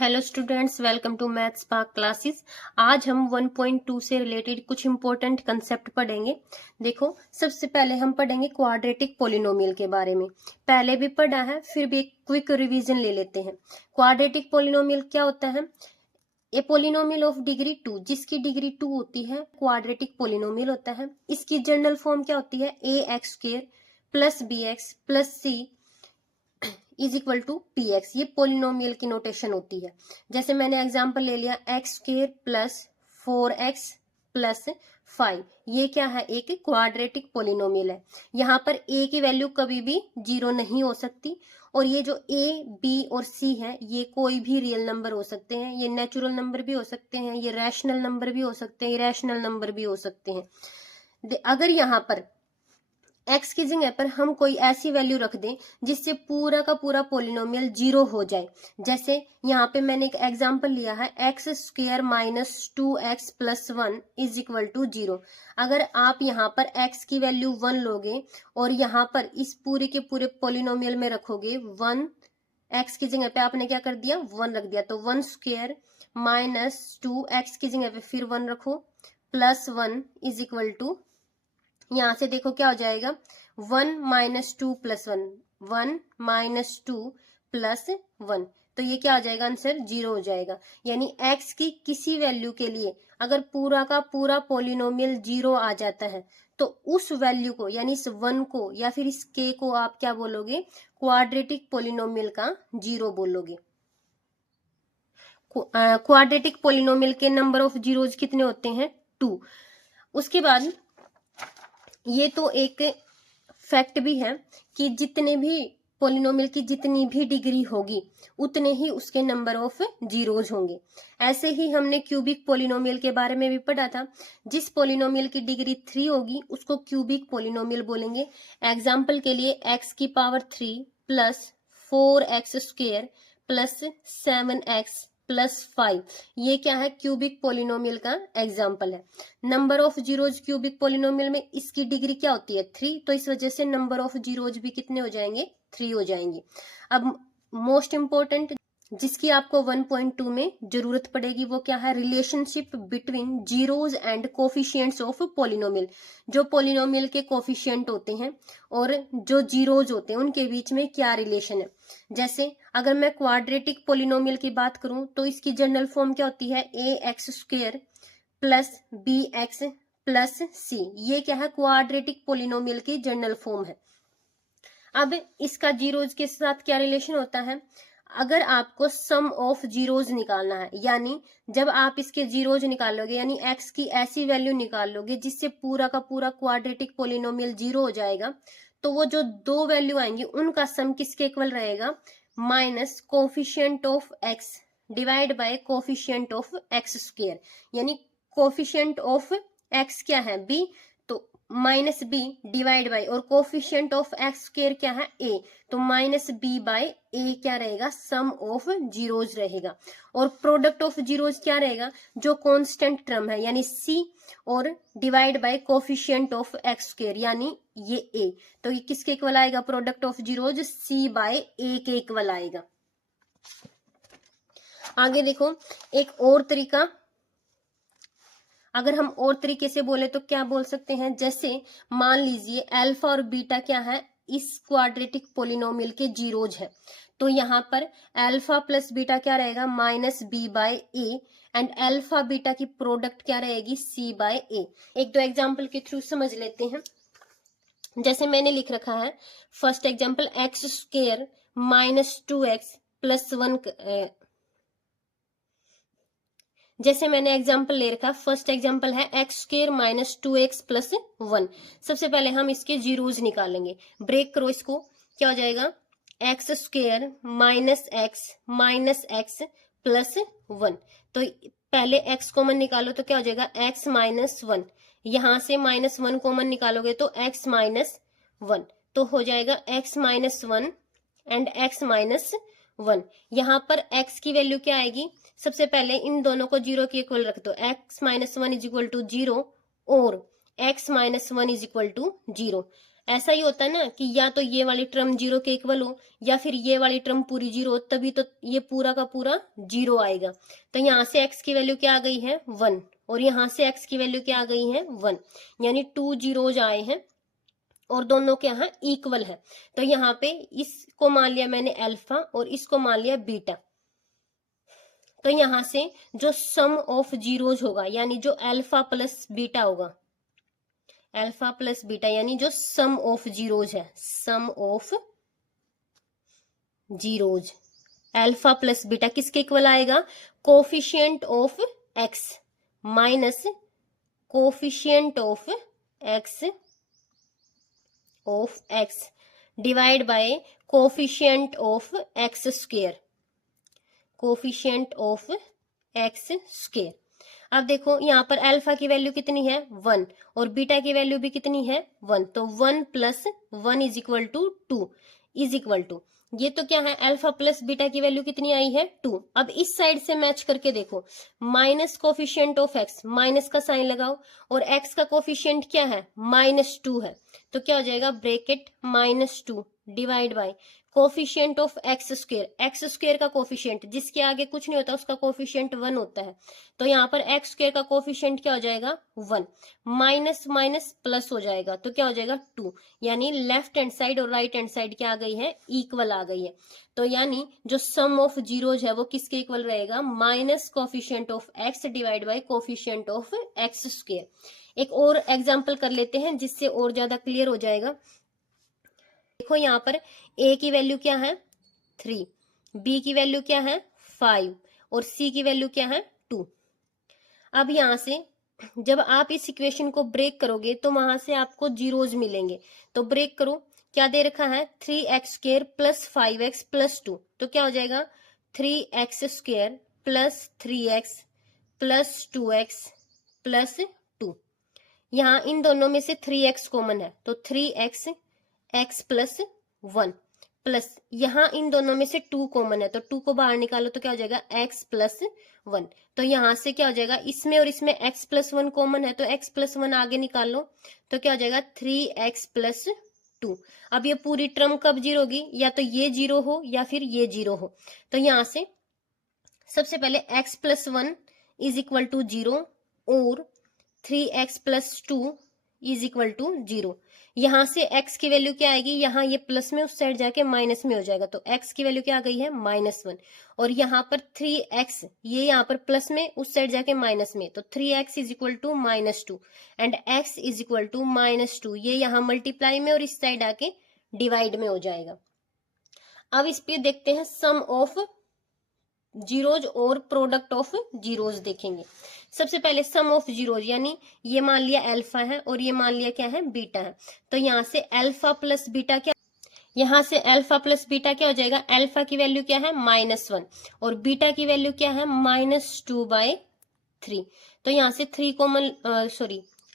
Hello students, welcome to maths spark classes. आज हम 1.2 से रिलेटेड कुछ इंपॉर्टेंट कंसेप्ट पढ़ेंगे। देखो, सबसे पहले हम पढ़ेंगे क्वाड्रेटिक पोलिनोमियल के बारे में। पहले भी पढ़ा है, फिर भी एक क्विक रिवीजन ले लेते हैं। क्वाड्रेटिक पोलिनोमियल क्या होता है? ए पोलिनोमियल ऑफ डिग्री 2, जिसकी डिग्री 2 होती है, क्वाड्रेटिक पोलिनोमियल होता है। इसकी जनरल फॉर्म क्या होती है? A X square plus B X plus C is equal to P X. ये पोलिनोमियल की नोटेशन होती है। जैसे मैंने एग्जांपल ले लिया x square plus 4x plus 5। ये क्या है? एक क्वाड्रेटिक पोलिनोमियल है। यहाँ पर a की वैल्यू कभी भी 0 नहीं हो सकती। और ये जो a, b और c है, ये कोई भी रियल नंबर हो सकते हैं। ये नेचुरल नंबर भी हो सकते हैं, ये रैशनल नंबर भी हो सकते हैं, इरेशनल नंबर भी हो सकते हैं। अगर यहाँ पर x की जगह पर हम कोई ऐसी वैल्यू रख दें जिससे पूरा का पूरा पोलिनोमियल 0 हो जाए। जैसे यहाँ पे मैंने एक एग्जांपल लिया है, x square minus 2x plus 1 is equal to 0। अगर आप यहाँ पर x की वैल्यू 1 लोगे और यहाँ पर इस पूरे के पूरे पोलिनोमियल में रखोगे 1, x की जगह पे आपने क्या कर दिया? 1 रख दिया। तो 1 स्क्वायर माइनस 2x की जगह पे फिर 1 रखो प्लस 1 इज इक्वल टू, यहां से देखो क्या हो जाएगा? 1 माइनस 2 प्लस 1, 1 माइनस 2 प्लस 1। तो ये क्या हो जाएगा? आंसर 0 हो जाएगा। यानी x की किसी वैल्यू के लिए अगर पूरा का पूरा पोलिनोमियल 0 आ जाता है तो उस वैल्यू को, यानी इस 1 को या फिर इस k को आप क्या बोलोगे? क्वाड्रेटिक पोलिनोमियल का 0 बोलोगे। क्वाड्रेटिक पोलिनोमियल के नंबर ऑफ जीरोज कितने होते हैं? 2। उसके बाद ये तो एक फैक्ट भी है कि जितने भी पोलिनोमियल की जितनी भी डिग्री होगी उतने ही उसके नंबर ऑफ जीरोज होंगे। ऐसे ही हमने क्यूबिक पोलिनोमियल के बारे में भी पढ़ा था। जिस पोलिनोमियल की डिग्री 3 होगी उसको क्यूबिक पोलिनोमियल बोलेंगे। एग्जाम्पल के लिए x की power 3 plus 4x square plus 7x plus 5, ये क्या है? क्यूबिक पोलिनोमियल का एग्जाम्पल है। Number of zeros cubic polynomial में इसकी डिग्री क्या होती है? 3। तो इस वजह से नंबर ऑफ जीरोज भी कितने हो जाएंगे? 3 हो जाएंगे। अब मोस्ट इंपोर्टेंट जिसकी आपको 1.2 में जरूरत पड़ेगी वो क्या है? Relationship between zeros and coefficients of polynomial. जो पोलिनोमियल के कोफिशिएंट होते हैं और जो जीरोज होते हैं उनके बीच में क्या रिलेशन है। जैसे अगर मैं क्वाड्रेटिक पोलिनोमियल की बात करूं तो इसकी जनरल फॉर्म क्या होती है? A X square plus B X plus C. ये क्या है? क्वाड्रेटिक पोलिनोमियल की जनरल फॉर्म है। अब इसका जीरोज के साथ क्या रिलेशन होता है? अगर आपको सम ऑफ जीरोज निकालना है, यानी जब आप इसके जीरोज निकालोगे, यानी x की ऐसी वैल्यू निकाल लोगे जिससे पूरा का पूरा क्वाड्रेटिक पोलिनोमियल 0 हो जाएगा, तो वो जो दो वैल्यू आएंगी उनका सम किसके इक्वल रहेगा? Minus coefficient of x divide by coefficient of x square. यानी कोफिशिएंट ऑफ x क्या है? b, तो माइनस बी डिवाइड बाय, और कोफिशिएंट ऑफ एक्स स्क्वायर क्या है? a, तो माइनस बी बाय ए क्या रहेगा? सम ऑफ जीरोज रहेगा। और प्रोडक्ट ऑफ जीरोज क्या रहेगा? जो कांस्टेंट टर्म है, यानी c, और divide by coefficient of x square, यानी ये a। तो ये किसके इक्वल आएगा? Product of zeros c by a के इक्वल आएगा। आगे देखो, एक और तरीका, अगर हम और तरीके से बोले तो क्या बोल सकते हैं? जैसे मान लीजिए अल्फा और बीटा क्या है? इस क्वाड्रेटिक पोलिनोमियल के जीरोज है। तो यहाँ पर अल्फा प्लस बीटा क्या रहेगा? Minus b by a, and alpha beta की प्रोडक्ट क्या रहेगी? C by a. एक दो एग्जाम्पल के थ्रू समझ लेते हैं। जैसे मैंने लिख रखा है first example, x square minus 2x plus 1। जैसे मैंने एग्जाम्पल ले रखा, फर्स्ट एग्जाम्पल है x square minus 2x plus 1। सबसे पहले हम इसके जीरोज निकालेंगे। ब्रेक करो इसको, क्या हो जाएगा? X square minus x plus 1। तो पहले x कॉमन निकालो तो क्या हो जाएगा? x minus 1। यहां से माइनस 1 कॉमन निकालोगे तो x माइनस 1, तो हो जाएगा x minus 1 and x minus 1। यहाँ पर x की वैल्यू क्या आएगी? सबसे पहले इन दोनों को 0 के इक्वल रख दो। x minus 1 is equal to 0 और x minus 1 is equal to 0। ऐसा ही होता है ना कि या तो ये वाली टर्म 0 के इक्वल हो या फिर ये वाली टर्म पूरी 0 हो, तभी तो ये पूरा का पूरा 0 आएगा। तो यहाँ से x की वैल्यू क्या आ गई है 1 और यहाँ से x की वैल्यू क्या आ गई है 1, यानी 2 जीरोज आए हैं और दोनों के यहाँ इक्वल है। तो यहाँ पे इसको मान लिया मैंने अल्फा और इसको मान लिया बीटा। तो यहाँ से जो सम ऑफ जीरोज होगा यानी जो अल्फा प्लस बीटा होगा, अल्फा प्लस बीटा यानी जो सम ऑफ जीरोज है, sum of zeros alpha plus beta किसके इक्वल आएगा, coefficient of X minus coefficient of X divide by coefficient of x square, coefficient of x square. अब देखो यहाँ पर अल्फा की वैल्यू कितनी है 1 और बीटा की वैल्यू भी कितनी है 1, तो 1 प्लस 1 is equal to 2 is equal to, ये तो क्या है अल्फा प्लस बीटा की वैल्यू कितनी आई है 2। अब इस साइड से मैच करके देखो, minus coefficient of X, minus का साइन लगाओ और एक्स का कोफिशिएंट क्या है -2 है, तो क्या हो जाएगा bracket -2 divide by coefficient of x square का कोफिशिएंट जिसके आगे कुछ नहीं होता उसका कोफिशिएंट 1 होता है, तो यहाँ पर एक्स स्क्वायर का कोफिशिएंट क्या हो जाएगा 1, माइनस माइनस प्लस हो जाएगा तो क्या हो जाएगा 2, यानी लेफ्ट हैंड साइड और राइट हैंड साइड क्या आ गई है इक्वल आ गई है। तो यानी जो सम ऑफ जीरोज है वो किसके इक्वल रहेगा, minus coefficient of X divide by coefficient of x square. एक और एग्जाम्पल कर लेते हैं जिससे और ज्यादा क्लियर हो जाएगा। देखो यहाँ पर a की वैल्यू क्या है 3, b की वैल्यू क्या है 5 और c की वैल्यू क्या है 2। अब यहाँ से जब आप इस इक्वेशन को ब्रेक करोगे तो वहां से आपको जीरोज मिलेंगे, तो ब्रेक करो, क्या दे रखा है 3x² प्लस 5x प्लस 2, तो क्या हो जाएगा 3x² plus 3x plus 2x plus 2। यहाँ इन दोनों में से 3x कॉमन है तो 3x x प्लस 1 प्लस यहाँ इन दोनों में से 2 कॉमन है तो 2 को बाहर निकालो तो क्या हो जाएगा x प्लस 1। तो यहाँ से क्या हो जाएगा, इसमें और इसमें x प्लस 1 कॉमन है तो x प्लस 1 आगे निकाल लो तो क्या हो जाएगा 3x प्लस 2। अब ये पूरी टर्म कब जीरो होगी, या तो ये जीरो हो या फिर ये जीरो हो। तो यहाँ से सबसे पहले x plus 1 is equal to 0 और 3x plus 2 is equal to 0। यहाँ से x की वैल्यू क्या आएगी, यहाँ ये प्लस में उस साइड जाके माइनस में हो जाएगा तो x की वैल्यू क्या आ गई है -1 और यहाँ पर 3x ये यहाँ पर प्लस में उस साइड जाके माइनस में, तो 3x is equal to -2 and x is equal to -2, ये यहाँ मल्टीप्लाई में और इस साइड आके डिवाइड में हो जाएगा। अब इस पे देखते हैं सम ऑफ जीरोज और प्रोडक्ट ऑफ जीरोज देखेंगे। सबसे पहले सम ऑफ जीरोज यानी ये मान लिया अल्फा है और ये मान लिया क्या है बीटा है, तो यहाँ से अल्फा प्लस बीटा क्या, यहाँ से अल्फा प्लस बीटा क्या हो जाएगा, अल्फा की वैल्यू क्या है -1 और बीटा की वैल्यू क्या है -2/3। तो यहाँ से 3 कॉमन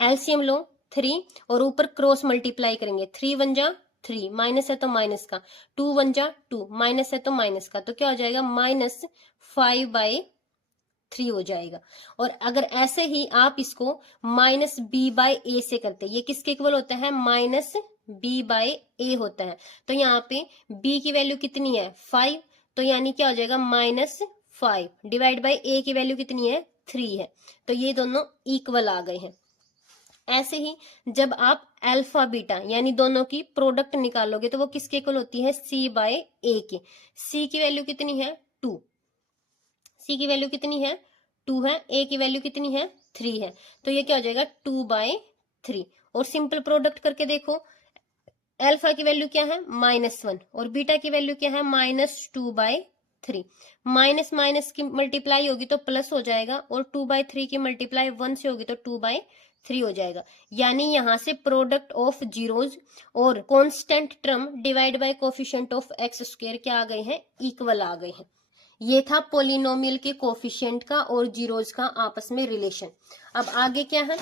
एलसीएम लो 3 और ऊपर क्रॉस मल्टीप्लाई करेंगे, 3 1 जा 3 माइनस है तो माइनस का, 2 1 जा 2 माइनस है तो माइनस का, तो क्या हो जाएगा -5/3 हो जाएगा। और अगर ऐसे ही आप इसको -b/a से करते, ये किसके इक्वल होता है -b/a होता है, तो यहाँ पे b की वैल्यू कितनी है 5, तो यानी क्या हो जाएगा -5 डिवाइड बाय a की वैल्यू कितनी है 3 है, तो ये दोनों इक्वल आ गए हैं। ऐसे ही जब आप अल्फा बीटा यानी दोनों की प्रोडक्ट निकालोगे तो वो किसके इक्वल होती है c/a की। c की वैल्यू कितनी है 2, c की वैल्यू कितनी है 2 है, a की वैल्यू कितनी है 3 है, तो ये क्या हो जाएगा 2/3। और सिंपल प्रोडक्ट करके देखो, अल्फा की वैल्यू क्या है -1 और बीटा की वैल्यू क्या है -2/3। माइनस माइनस की मल्टीप्लाई होगी तो प्लस हो जाएगा और 2/3 की मल्टीप्लाई 1 से होगी तो 2/3 हो जाएगा। यानी यहाँ से प्रोडक्ट ऑफ जीरोज और constant term divide by coefficient of x square क्या आ गए हैं इक्वल आ गए हैं। ये था पोलिनोमियल के कोफिशिएंट का और जीरोज का आपस में रिलेशन। अब आगे क्या है,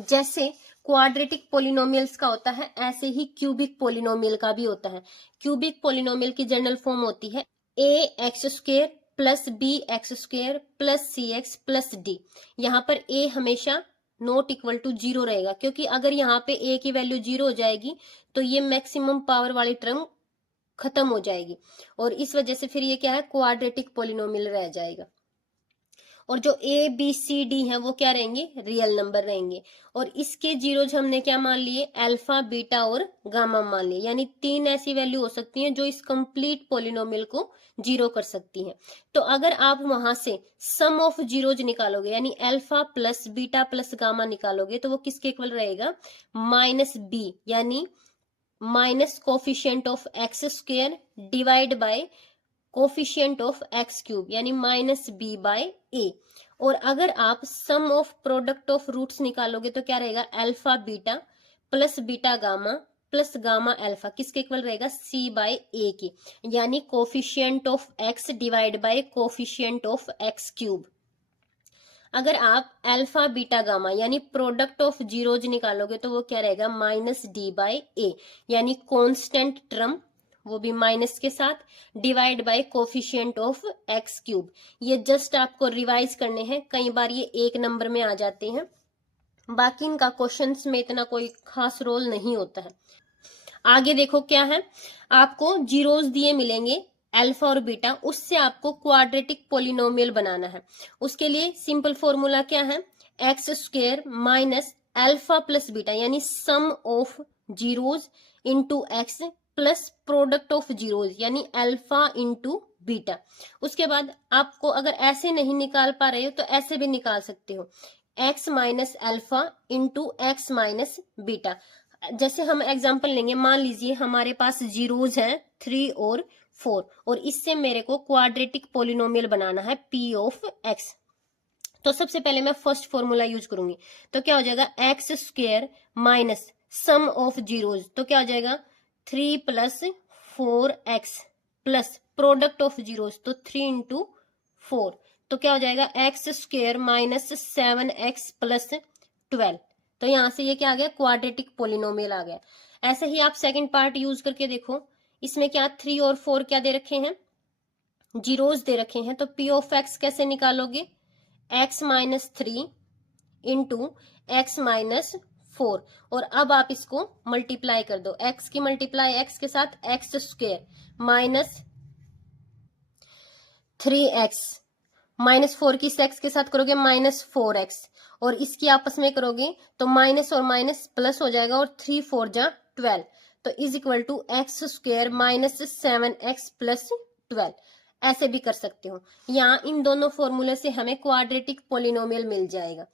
जैसे क्वाड्रेटिक पोलिनोमियल्स का होता है ऐसे ही क्यूबिक पोलिनोमियल का भी होता है। क्यूबिक पोलिनोमियल की जनरल फॉर्म होती है ax² plus bx² plus cx plus d। यहाँ पर a हमेशा नॉट इक्वल टू 0 रहेगा, क्योंकि अगर यहाँ पे a की वैल्यू 0 हो जाएगी तो ये मैक्सिमम पावर वाली टर्म खत्म हो जाएगी, और इस वजह से फिर ये क्या है, क्वाड्रेटिक पोलिनोमियल रह जाएगा। और जो a b c d है वो क्या रहेंगे, रियल नंबर रहेंगे। और इसके जीरोज हमने क्या मान लिए, अल्फा, बीटा और गामा मान लिए, यानी 3 ऐसी वैल्यू हो सकती हैं जो इस कंप्लीट पोलिनोमियल को जीरो कर सकती हैं। तो अगर आप वहां से सम ऑफ जीरोज निकालोगे, यानी alpha plus beta plus gamma निकालोगे, तो वो किसके इक्वल रहेगा, माइनस बी, यानी minus coefficient of x square divide by coefficient of x cube, यानी माइनस बी बाय ए। और अगर आप सम ऑफ प्रोडक्ट ऑफ रूट्स निकालोगे तो क्या रहेगा, alpha beta plus beta gamma plus gamma alpha किसके इक्वल रहेगा, सी बाय ए की, यानी coefficient of X divide by coefficient of x cube. अगर आप अल्फा बीटा गामा यानी प्रोडक्ट ऑफ जीरोज निकालोगे तो वो क्या रहेगा, माइनस डी बाय ए, यानी कांस्टेंट टर्म वो भी माइनस के साथ, divide by coefficient of x cube. ये जस्ट आपको रिवाइज करने हैं, कई बार ये एक नंबर में आ जाते हैं, बाकी इनका क्वेश्चंस में इतना कोई खास रोल नहीं होता है। आगे देखो क्या है, आपको जीरोज दिए मिलेंगे अल्फा और बीटा, उससे आपको क्वाड्रेटिक पोलिनोमियल बनाना है। उसके लिए सिंपल फॉर्मूला क्या है, x square minus alpha plus beta, यानी sum of zeros into X plus product of zeros, यानी अल्फा इंटू बीटा। उसके बाद आपको अगर ऐसे नहीं निकाल पा रहे हो तो ऐसे भी निकाल सकते हो, x minus alpha into x minus beta. जैसे हम एग्जांपल लेंगे, मान लीजिए हमारे पास जीरोज हैं 3 और 4, और इससे मेरे को क्वाड्रेटिक पोलिनोमियल बनाना है p ऑफ x। तो सबसे पहले मैं फर्स्ट फॉर्मूला यूज करूंगी, तो क्या हो जाएगा, x square minus sum of zeros, तो क्या हो जाएगा 3 plus 4x plus product of zeros, तो 3 इंटू 4, तो क्या हो जाएगा x square minus 7x plus 12। तो यहां से ये क्या आ गया, क्वाड्रेटिक पोलिनोमियल आ गया। ऐसे ही आप सेकंड पार्ट यूज करके देखो, इसमें क्या 3 और 4 क्या दे रखे हैं, जीरोज दे रखे हैं, तो p ऑफ x कैसे निकालोगे, x minus 3 into x minus 4, और अब आप इसको मल्टीप्लाई कर दो, x की मल्टीप्लाई x के साथ x square minus 3x minus 4 की x के साथ करोगे माइनस 4x, और इसकी आपस में करोगे तो माइनस और माइनस प्लस हो जाएगा, और 3 4 जा 12, तो is equal to x square minus 7x plus 12। ऐसे भी कर सकते हो, यहाँ इन दोनों फॉर्मूले से हमें क्वाड्रेटिक पोलिनोमियल मिल जाएगा।